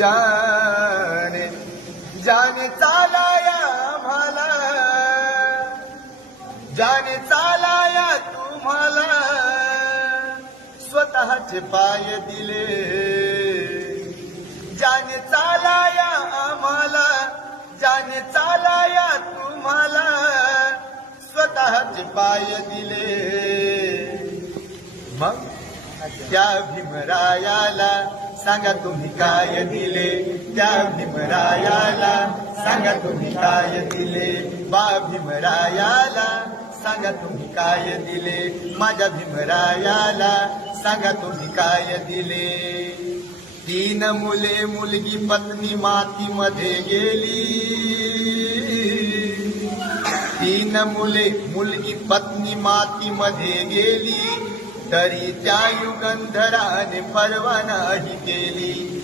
जाने जाने चालाया आम्हाला, जाने चालाया तुम्हाला, स्वतःचे पाय दिले. जाने चालाया आम्हाला, जाने चालाया तुम्हाला, स्वतःचे पाय दिले. मग त्या भीमरायाला सांगा तुम्ही काय दिले, त्या भीमरायाला सांगा तुम्ही काय दिले. बा भीमरायाला सांगा तुम्ही काय दिले, माझ्या भीमरायाला सांगा तुम्ही काय दिले. 3 मुले मुलगी पत्नी मातीमध्ये गेली, 3 मुले मुलगी पत्नी मातीमध्ये गेली, तरी त्या युगंधराने पर्वा नाही केली.